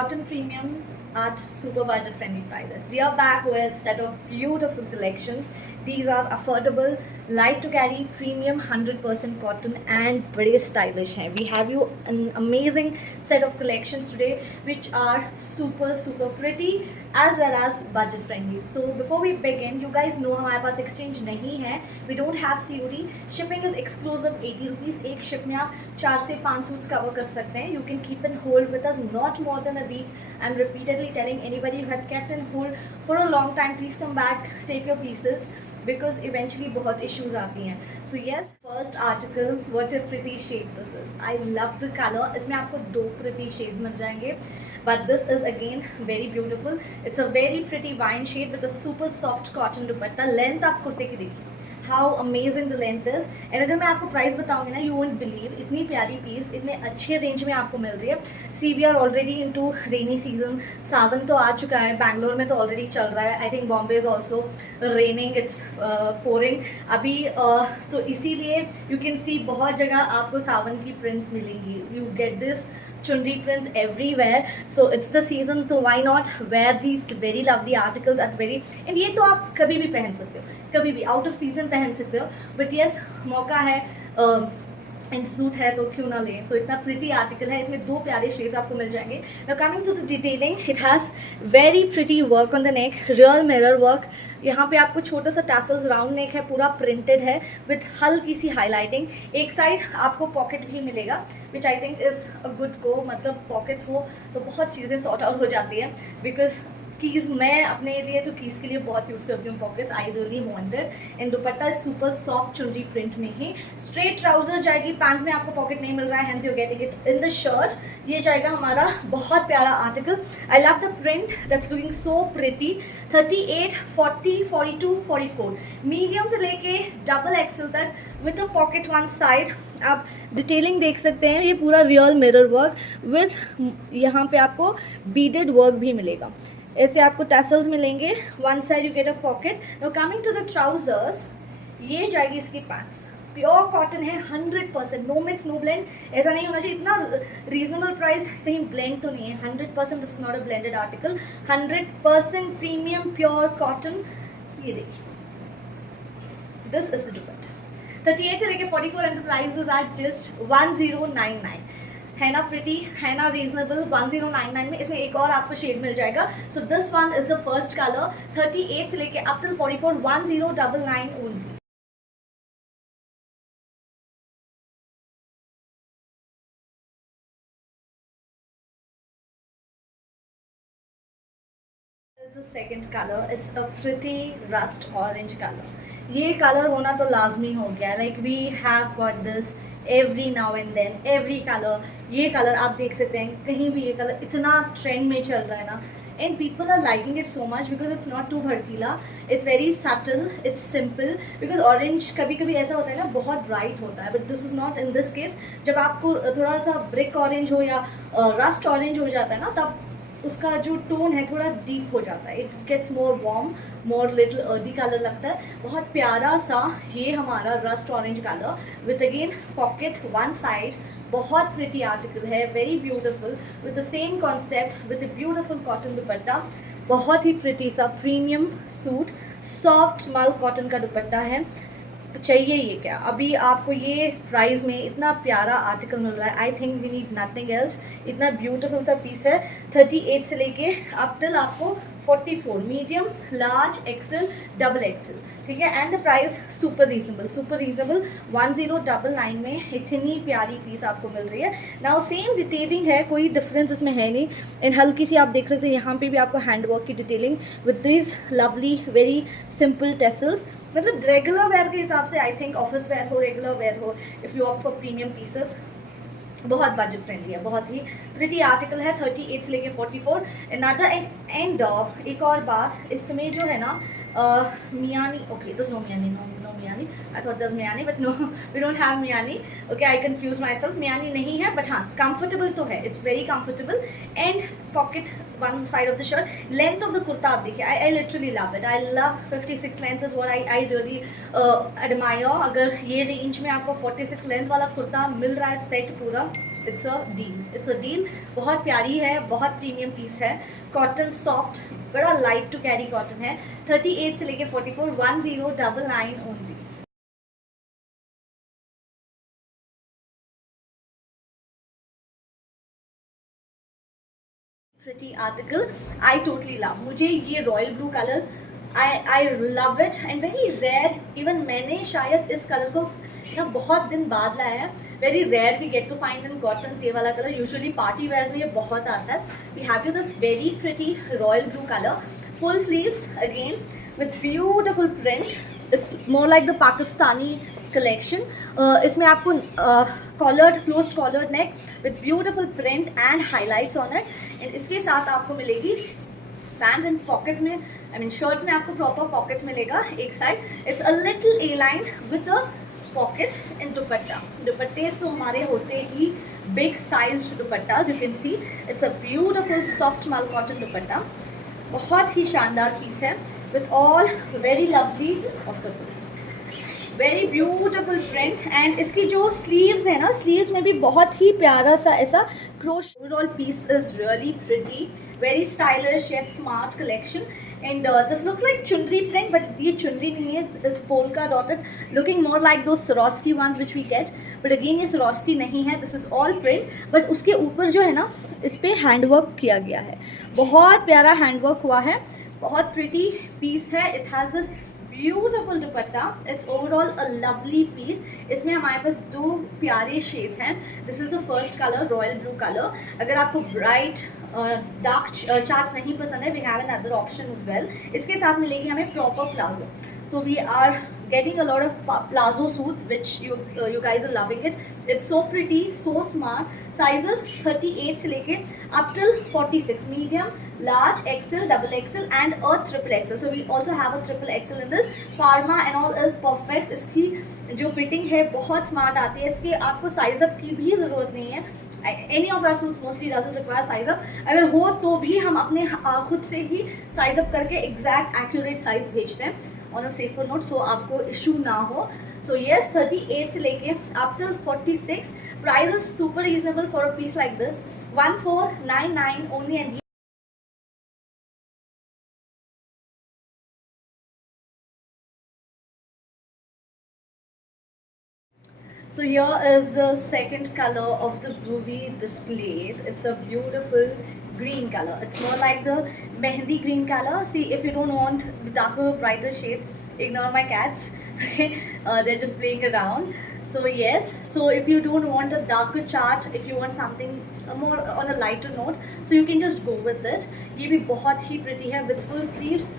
cotton premium at super budget friendly prices. We are back with set of beautiful collections. These are affordable, light to carry, premium 100% cotton and very stylish hair. We have you an amazing set of collections today which are super pretty as well as budget friendly. So before we begin, you guys know हमारे पास exchange नहीं है. We don't have COD. Shipping is exclusive 80 rupees. एक ship में आप 4 से 5 suits cover कर सकते हैं. You can keep in hold with us not more than a week. I'm repeatedly telling anybody who had kept in hold for a long time, please come back, take your pieces. Because eventually बहुत issues आती हैं. So yes, first article, what a pretty shade this is. I love the color. इसमें आपको 2 pretty shades मिल जाएंगे. But this is again very beautiful. It's a very pretty wine shade with a super soft cotton dupatta. Length आप कुर्ते की देखिए. How amazing the length is. And अगर मैं आपको प्राइस बताऊंगी ना, you won't believe इतनी प्यारी पीस इतने अच्छे रेंज में आपको मिल रही है. See, we are already into rainy season. सावन तो आ चुका है, बैंगलोर में तो ऑलरेडी चल रहा है. I think Bombay is also raining, it's pouring अभी. तो इसीलिए यू कैन सी बहुत जगह आपको सावन की प्रिंट्स मिलेंगी. You get this chunri prints everywhere, so it's the season, तो why not wear these very lovely articles at very. and ये तो आप कभी भी पहन सकते हो, कभी भी आउट ऑफ सीजन पहन सकते हो. बट यस, मौका है एंड सूट है तो क्यों ना लें. तो इतना प्रिटी आर्टिकल है, इसमें 2 प्यारे शेड्स आपको मिल जाएंगे. Now coming to the detailing, it has very pretty work on the neck, real mirror work. यहाँ पे आपको छोटा सा टैसल्स, राउंड नेक है, पूरा प्रिंटेड है विथ हल्की सी हाईलाइटिंग. एक साइड आपको पॉकेट भी मिलेगा which I think is a good go. मतलब पॉकेट्स हो तो बहुत चीज़ें सॉर्ट आउट हो जाती है. बिकॉज कीज़ मैं अपने लिए तो कीज़ के लिए बहुत यूज़ करती हूँ pockets. I really wanted. And dupatta super soft चुनरी प्रिंट में ही. स्ट्रेट ट्राउजर जाएगी, पैंट्स में आपको पॉकेट नहीं मिल रहा है, hence you getting it in the shirt. ये जाएगा हमारा बहुत प्यारा article. I love the print that's looking so pretty. 38, 40, 42, 44 medium से लेके डबल एक्सल तक with a pocket one side. आप डिटेलिंग देख सकते हैं, ये पूरा रियल मिरर वर्क विथ यहाँ पे आपको बीडेड वर्क भी मिलेगा. ऐसे आपको टैसल्स मिलेंगे. One side you get a pocket. Now coming to the trousers, ये जाएगी इसकी पैंट्स. प्योर कॉटन है, 100%, नो मिक्स नो ब्लेंड. ऐसा नहीं होना चाहिए. इतना रीजनेबल प्राइस, कहीं ब्लेंड तो नहीं है. 100%, this is not a blended article. 100% premium pure cotton. ये देखिए, दिस इज दुपट्टा. 38 से लेके 44 and the prices are just 1099. है ना प्रिटी, है ना रीजनेबल. 1099 में इसमें एक और आपको शेड मिल जाएगा. So this one is the first colour. 38 से लेके up till 44, 1099 only. The second color, it's a pretty rust orange color. ये कलर होना तो लाजमी हो गया. Like we have got this every now and then, every colour. ये colour आप देख सकते हैं, कहीं भी ये कलर इतना ट्रेंड में चल रहा है ना. And people are liking it so much because it's not too भड़कीला. It's very subtle, it's simple. Because orange कभी कभी ऐसा होता है ना, बहुत ब्राइट होता है. But this is not in this case. जब आपको थोड़ा सा ब्रिक ऑरेंज हो या रस्ट ऑरेंज हो जाता है ना, तब उसका जो टोन है थोड़ा डीप हो जाता है. It gets more warm, more little earthy colour लगता है. बहुत प्यारा सा ये हमारा rust orange colour with again pocket one side. बहुत प्रिटी आर्टिकल है, very beautiful with the same concept with a beautiful cotton dupatta. बहुत ही प्रिटी सा प्रीमियम सूट, सॉफ्ट मल कॉटन का दुपट्टा है. चाहिए ये क्या, अभी आपको ये प्राइस में इतना प्यारा आर्टिकल मिल रहा है. I think we need nothing else. इतना ब्यूटीफुल सा पीस है. 38 से लेके अप टिल आपको 44, medium, large, XL, double XL. ठीक है. And the price super reasonable, super reasonable. 1099 में इतनी प्यारी पीस आपको मिल रही है. नाउ सेम डिटेलिंग है, कोई डिफरेंस इसमें है नहीं. एंड हल्की सी आप देख सकते हैं यहाँ पे भी आपको हैंडवर्क की detailing with this lovely very simple tassels. मतलब रेगुलर वेयर के हिसाब से आई थिंक ऑफिस वेयर हो, रेगुलर वेयर हो, if you opt for premium pieces, बहुत बजट फ्रेंडली है. बहुत ही प्रिटी आर्टिकल है. 38 से लेके 44. एंड एक और बात, इसमें जो है ना मियानी, okay this no miyani, no miyani. I thought this miyani but no, we don't have miyani. Okay, I confuse myself. मियानी नहीं है बट हाँ कंफर्टेबल तो है. It's very comfortable. And pocket one side of the shirt. Length of the kurta आप देखिए, I literally love it. I love 56 length is what I really admire. अगर ये रेंज में आपको 46 लेंथ वाला कुर्ता मिल रहा है सेट पूरा, इट्स अ डील। बहुत प्यारी है, बहुत प्रीमियम पीस है, कॉटन सॉफ्ट, बड़ा लाइट टू कैरी कॉटन है। 38 से लेके 44, 1099 only. Pretty article, I totally love. मुझे ये royal blue colour, I love it and very rare. Even मैंने शायद इस कलर को ना बहुत दिन बाद लाया है। Very rare we get to find in cotton ये वाला कलर। यूजुअली पार्टी वेयर्स में ये बहुत आता है। We have you this very pretty royal blue colour, full sleeves again with beautiful print. It's more like the Pakistani collection. इसमें आपको collared, closed collared neck with beautiful print and highlights on it. And इसके साथ आपको मिलेगी pants and pockets में, I mean shirts में आपको proper pocket मिलेगा एक side. It's a little A line with a pocket in dupatta. दुपट्टे तो हमारे होते ही big size dupatta, you can see it's a beautiful soft मल कॉटन दुपट्टा। बहुत ही शानदार पीस है with all very lovely of the very beautiful print. And इसकी जो स्लीव्स है ना, स्लीव्स में भी बहुत ही प्यारा सा ऐसा crochet. Overall piece is really pretty, very stylish yet smart collection. And this looks like chunri print, but ये चुनरी नहीं है, this polka dotted, looking more like दो Swarovski ones which we get, but again ये Swarovski नहीं है, this is all print. But उसके ऊपर जो है ना, इस पर हैंडवर्क किया गया है, बहुत प्यारा हैंडवर्क हुआ है, बहुत प्रिटी पीस है। It has this beautiful dupatta, it's overall a lovely piece. इसमें हमारे पास दो प्यारे शेड्स हैं। This is the first colour, royal blue colour. अगर आपको ब्राइट डार्क चार्ट्स नहीं पसंद है, we have another option as well. इसके साथ मिलेगी हमें proper palazzo. So we are getting a lot of plazo suits which you guys are loving it. It's so pretty, so smart. Sizes 38 से लेके up till 46, medium, large, XL, double XL and a triple XL. So we also have a triple XL in this. Pharma and all is perfect. इसकी जो fitting है बहुत smart आती है। इसके आपको साइज अप की भी ज़रूरत नहीं है। Any of our suits mostly doesn't require size up. अगर हो तो भी हम अपने खुद से ही साइज अप करके एग्जैक्ट एक्यूरेट साइज भेजते हैं on a safer note, so आपको इशू ना हो। सो येस, 38 से लेके up till 46, price is super reasonable for a piece like this, 1499 only. And so here is the second color of the movie displayed. It's a beautiful green color. It's more like the mehendi green color. See, if you don't want the darker, brighter shades, ignore my cats. Okay, they're just playing around. So yes, so if you don't want a darker chart, if you want something more on a lighter note, so you can just go with it. ये भी बहुत ही pretty है with full sleeves,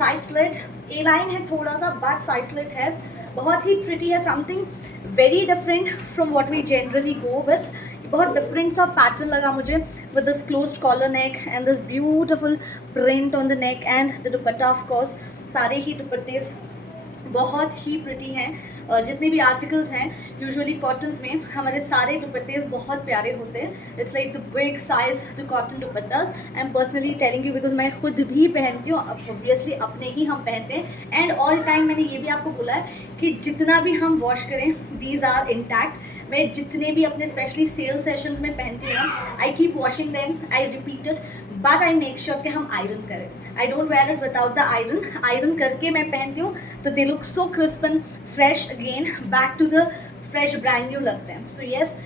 side slit, A line है थोड़ा सा, but side slit है, बहुत ही pretty है, something very different from what we generally go with. बहुत डिफरेंट सा पैटर्न लगा मुझे with this closed collar neck and this beautiful print on the neck and the dupatta of course. सारे ही दुपट्टे बहुत ही प्रिटी हैं। जितने भी आर्टिकल्स हैं यूजुअली कॉटन्स में, हमारे सारे दुपट्टे बहुत प्यारे होते हैं। It's like the big size the cotton dupatta. I am personally telling you because मैं खुद भी पहनती हूँ, ऑब्वियसली अपने ही हम पहनते हैं। एंड ऑल टाइम मैंने ये भी आपको बोला है कि जितना भी हम वॉश करें, दीज आर इंटैक्ट। मैं जितने भी अपने स्पेशली सेल सेशंस में पहनती हूँ, I keep washing them, I repeat it, but I make sure कि हम आयरन करें। I don't wear it without the iron. Iron करके मैं पहनती हूँ तो they look so crisp and fresh again, back to the fresh brand new लगते हैं। So yes,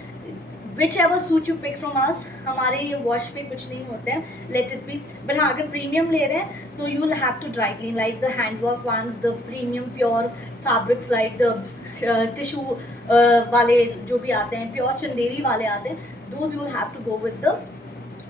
whichever suit you pick from us, हमारे ये वॉश पे कुछ नहीं होते हैं, लेट इट बी। बट हाँ, अगर प्रीमियम ले रहे हैं तो you will have to dry clean like the handwork ones, the premium pure fabrics like the tissue वाले जो भी आते हैं, प्योर चंदेरी वाले आते हैं, those you will have to go with the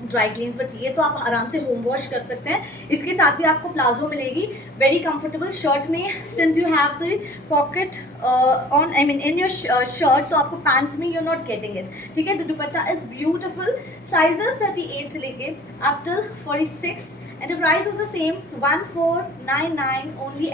dry cleans. But ये तो आप आराम से होम वॉश कर सकते हैं। इसके साथ भी आपको प्लाजो मिलेगी, वेरी कंफर्टेबल शर्ट में। Since you have the pocket on, I mean in your shirt, तो आपको पैंट्स में you are not getting it, ठीक है। The dupatta is beautiful, sizes 38 से लेके up till 46 and the price is the same, 1499 only.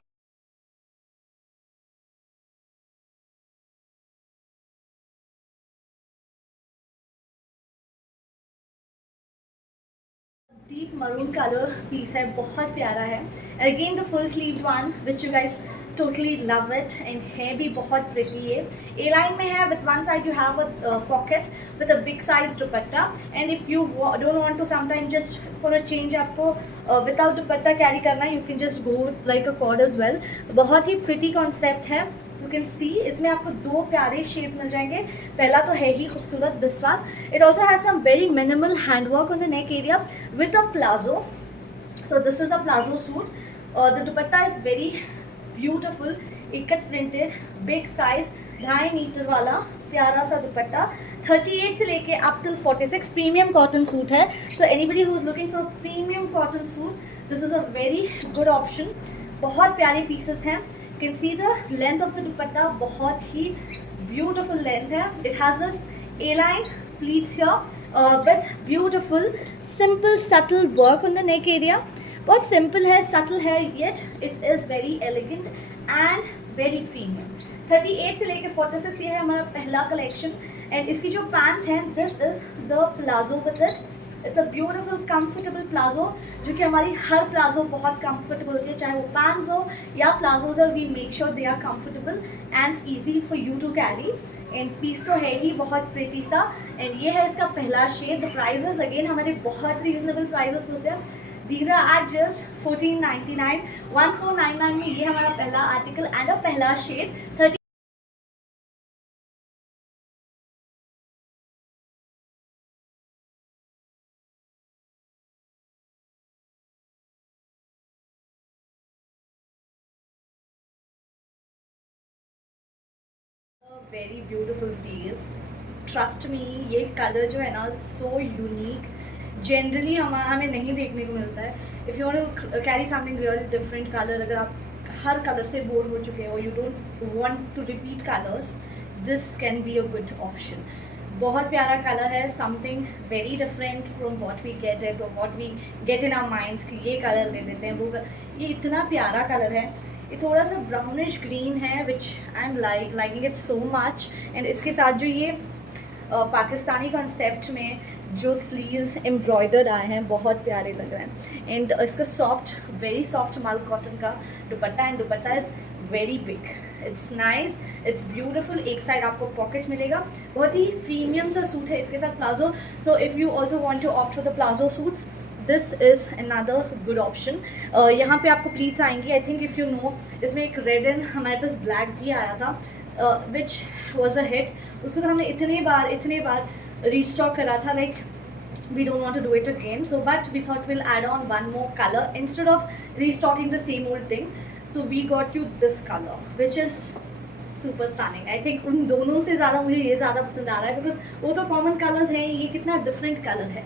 Deep maroon colour piece है, बहुत प्यारा है। Again the full sleeve one which you guys totally love it and है भी बहुत प्रिटी है. ए लाइन में है, with one side you have a pocket with a big size dupatta. And if you don't want to sometime just for a change आपको without dupatta carry करना है, you can just go like a cord as well. बहुत ही pretty concept है. You can see इसमें आपको दो प्यारे शेड्स मिल जाएंगे. पहला तो है ही खूबसूरत, this one. It also has some very minimal handwork on the neck area with a palazzo. So this is a plazo suit. The dupatta is very beautiful, ikat printed, big size, 2.5 metre वाला प्यारा सा दुपट्टा. 38 से लेके up till 46 premium cotton suit है. So anybody who is looking for premium cotton suit, this is a very good option. बहुत प्यारे pieces हैं. You can see the length of the dupatta, बहुत ही ब्यूटिफुल लेंथ है. It has this A line pleats here with beautiful simple subtle work on the neck area. बहुत simple है, subtle है, yet it is very elegant and very premium. 38 से लेके 46 ये है हमारा पहला कलेक्शन. एंड इसकी जो पैंट्स हैं, this is the palazzo with it. It's a beautiful comfortable palazzo, जो कि हमारी हर प्लाजो बहुत कंफर्टेबल होती है, चाहे वो पैंट्स हो या प्लाजोज हो. We make sure they are comfortable and easy for you to carry. And piece तो है ही बहुत प्रिटी सा. एंड ये है इसका पहला शेड. द प्राइजेस अगेन हमारे बहुत रीजनेबल प्राइजेस होते हैं. These are at just 1499, 1499 में ये हमारा पहला आर्टिकल एंड अ पहला shade. 30 very beautiful piece. Trust me, ये कलर जो है ना, सो यूनिक, जनरली हमें नहीं देखने को मिलता है. If you want to carry something really different colour, अगर आप हर कलर से बोर हो चुके हो, you don't want to repeat colours, this can be a good option. बहुत प्यारा कलर है, something very different from what we get it और what we get in our minds कि ये कलर ले लेते हैं वो. ये इतना प्यारा कलर है. ये थोड़ा सा ब्राउनिश ग्रीन है, which I am liking it so much. And इसके साथ जो ये पाकिस्तानी कॉन्सेप्ट में जो स्लीव्स एम्ब्रॉयडर्ड आए हैं, बहुत प्यारे लग रहे हैं. एंड इसका सॉफ्ट, वेरी सॉफ्ट मल कॉटन का dupatta. And dupatta is very big, it's nice, it's beautiful. एक साइड आपको पॉकेट मिलेगा. बहुत ही प्रीमियम सा सूट है, इसके साथ palazzo. So if you also want to opt for the palazzo suits, this is another good option. यहाँ पे आपको प्लीट्स आएंगी. I think if you know, इसमें एक रेड एंड हमारे पास ब्लैक भी आया था, विच वॉज अ हिट. उसको तो हमने इतने बार रीस्टॉक करा था. Like we don't want to do it again, so but we thought we'll add on one more color instead of restocking the same old thing. So we got you this color which is super stunning. I think उन दोनों से ज़्यादा मुझे ये ज़्यादा पसंद आ रहा है, बिकॉज वो तो कॉमन कलर्स हैं, ये कितना डिफरेंट कलर है.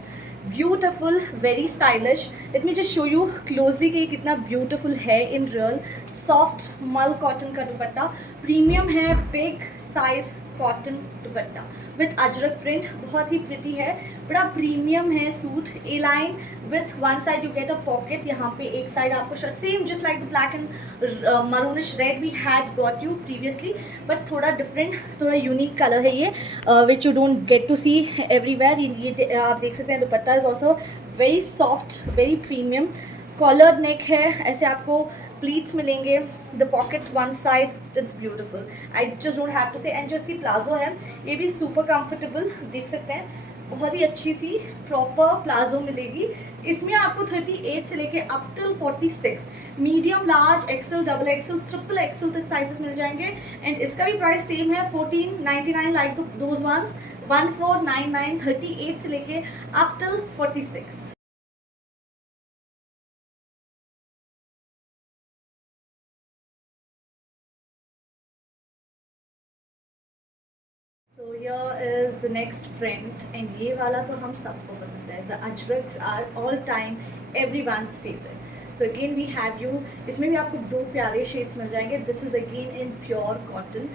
Beautiful, very stylish. Let me just show you closely कि ये कितना ब्यूटिफुल है इन रियल. सॉफ्ट मल कॉटन का दुपट्टा, प्रीमियम है, big size cotton dupatta with ajrak print. बहुत ही प्रिटी है, बड़ा प्रीमियम है suit. A line with one side you get a pocket. यहाँ पे एक साइड आपको shirt, same just like the black and maroonish red we had got you previously, but थोड़ा डिफरेंट, थोड़ा यूनिक कलर है ये, which you don't get to see everywhere. ये आप देख सकते हैं. Dupatta is also very soft, very premium. Collared neck है, ऐसे आपको प्लीट्स मिलेंगे. The pocket one side, it's beautiful. I just don't have to say. And जो इसकी प्लाजो है, ये भी सुपर कंफर्टेबल, देख सकते हैं. बहुत ही अच्छी सी प्रॉपर प्लाजो मिलेगी. इसमें आपको 38 से लेके up till 46 medium, large, XL, double XL, triple XL तक साइजेस मिल जाएंगे. एंड इसका भी प्राइस सेम है, 1499 लाइक दोज वंस. 1499, 38 से लेके up till 46. So here is the next print, and ये वाला तो हम सबको पसंद है. The अजरक्स are all time everyone's favorite. So again we have you. इसमें भी आपको दो प्यारे शेड्स मिल जाएंगे. This is again in pure cotton.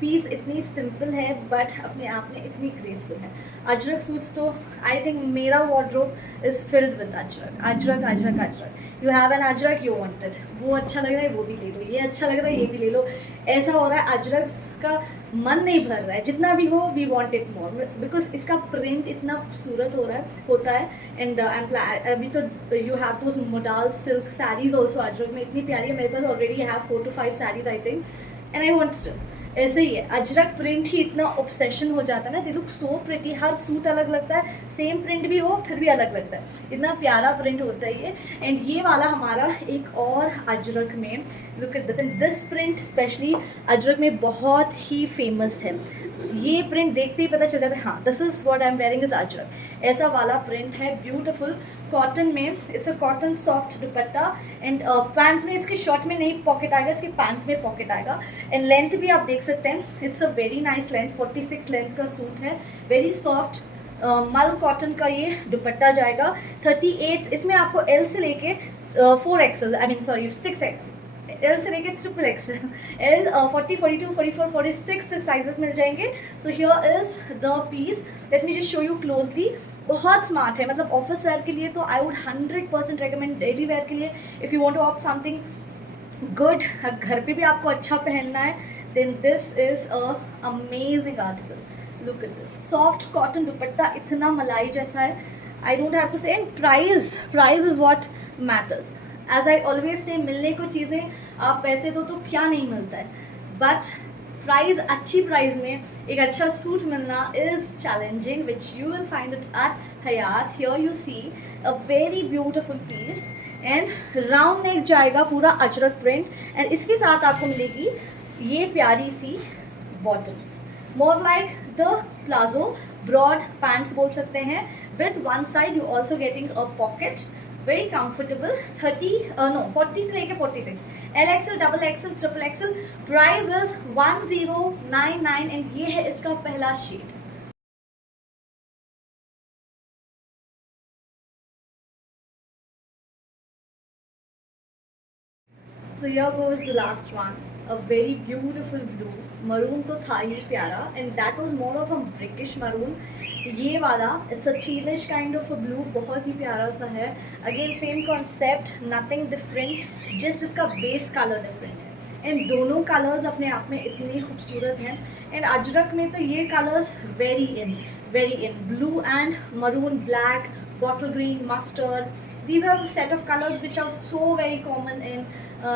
Piece इतनी सिंपल है बट अपने आप में इतनी ग्रेसफुल है। अजरक सूट्स तो आई थिंक मेरा wardrobe is filled with ajrak ajrak ajrak ajrak. You have an ajrak, you wanted, वो अच्छा लग रहा है वो भी ले लो, ये अच्छा लग रहा है ये भी ले लो। ऐसा हो रहा है अजरक का मन नहीं भर रहा है, जितना भी हो we want it more, because इसका प्रिंट इतना खूबसूरत हो रहा है होता है। एंड अभी तो you have those modal silk saris also ajrak में, इतनी प्यारी है। मेरे पास already have 4 to 5 saris I think, and I want still. ऐसे ही है, अजरक प्रिंट ही इतना ऑब्सेशन हो जाता है ना, दे लुक सो प्रिटी। हर सूट अलग लगता है, सेम प्रिंट भी हो फिर भी अलग लगता है, इतना प्यारा प्रिंट होता है ये। एंड ये वाला हमारा एक और अजरक में, look at this, and this print specially Ajrak में बहुत ही फेमस है। ये प्रिंट देखते ही पता चल जाता है हाँ this is what I am wearing is Ajrak. ऐसा वाला प्रिंट है, ब्यूटिफुल कॉटन में। It's a cotton soft dupatta, and pants में, इसके शर्ट में नहीं पॉकेट आएगा, इसके पैंट्स में पॉकेट आएगा। एंड लेंथ भी आप देख सकते हैं, it's a very nice length, 46 length का सूट है, वेरी सॉफ्ट मल कॉटन का ये दुपट्टा जाएगा। 38 इसमें आपको एल से लेके 4XL, I mean sorry 6XL, L से लेके ट्रिपल एक्सल, एल 40, 42, 44, 46 तक साइजेस मिल जाएंगे। So here is the piece, let me just show you closely. बहुत स्मार्ट है, मतलब ऑफिस वेयर के लिए तो I would 100% recommend. Daily wear के लिए if you want to opt something good, घर पे भी आपको अच्छा पहनना है, then this is a amazing article. Look at this soft cotton dupatta, इतना मलाई जैसा है, I don't have to say. And price is what matters. As I always say, मिलने को चीज़ें आप पैसे दो तो क्या नहीं मिलता है, बट प्राइस, अच्छी प्राइस में एक अच्छा सूट मिलना is challenging, which you will find it at Hayat. Here you see a very beautiful piece, and round neck जाएगा, पूरा अजरक प्रिंट, एंड इसके साथ आपको मिलेगी ये प्यारी सी bottoms, more like the palazzo broad pants बोल सकते हैं। With one side you also getting a pocket, very comfortable. 40 से लेके 46, LXL, XXL, XXL। Price is 1099, and ये है इसका पहला shade. So here goes the last one, a very beautiful blue. Maroon तो था ही प्यारा, and that was more of a brickish maroon. ये वाला it's a tealish kind of a blue, बहुत ही प्यारा सा है। Again same concept, nothing different, just इसका base color different है। एंड दोनों कलर्स अपने आप में इतने खूबसूरत हैं। एंड अजरक में तो ये colours very in blue and maroon, black, bottle green, mustard, these are the set of colors which are so very common in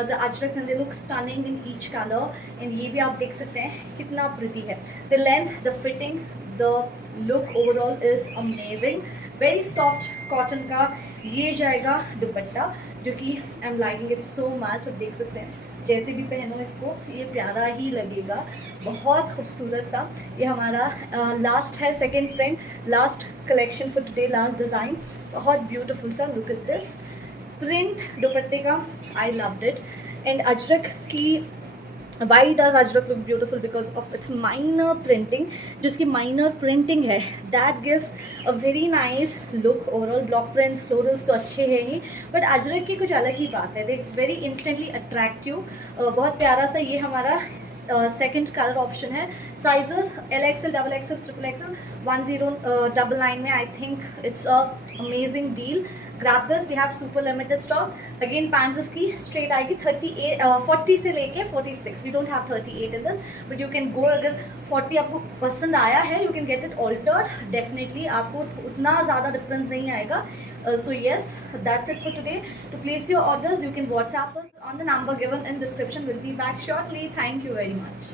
the ajraks, and they look stunning in each color. and ये भी आप देख सकते हैं कितना pretty है, the length, the fitting, the look overall is amazing. very soft cotton का ये जाएगा दुपट्टा, जो कि आई am liking it so much. और देख सकते हैं जैसे भी पहनो इसको ये प्यारा ही लगेगा, बहुत खूबसूरत सा। ये हमारा लास्ट है, second print, last collection for today, last design, बहुत ब्यूटीफुल सा। लुक एट दिस प्रिंट दुपट्टे का, I loved it. And Ajrak की, why does ajrak look beautiful? because of its minor printing, जो इसकी minor printing है, that gives a very nice look overall. block prints, florals तो अच्छे हैं ही, but अजरक की कुछ अलग ही बात है, they very instantly attract you। बहुत प्यारा सा ये हमारा सेकंड कलर ऑप्शन है। साइजेस LXL, XXL, XXL, 1099 में, I think it's a amazing deal. Grab this, we have super limited stock. Again pants इसकी स्ट्रेट आएगी 40 से लेके 46, we don't have 38 in this, but you can go, अगर 40 आपको पसंद आया है you can get it altered, definitely आपको उतना ज़्यादा डिफरेंस नहीं आएगा। So yes, that's it for today. To place your orders, you can WhatsApp us on the number given in description. We'll be back shortly. Thank you very much.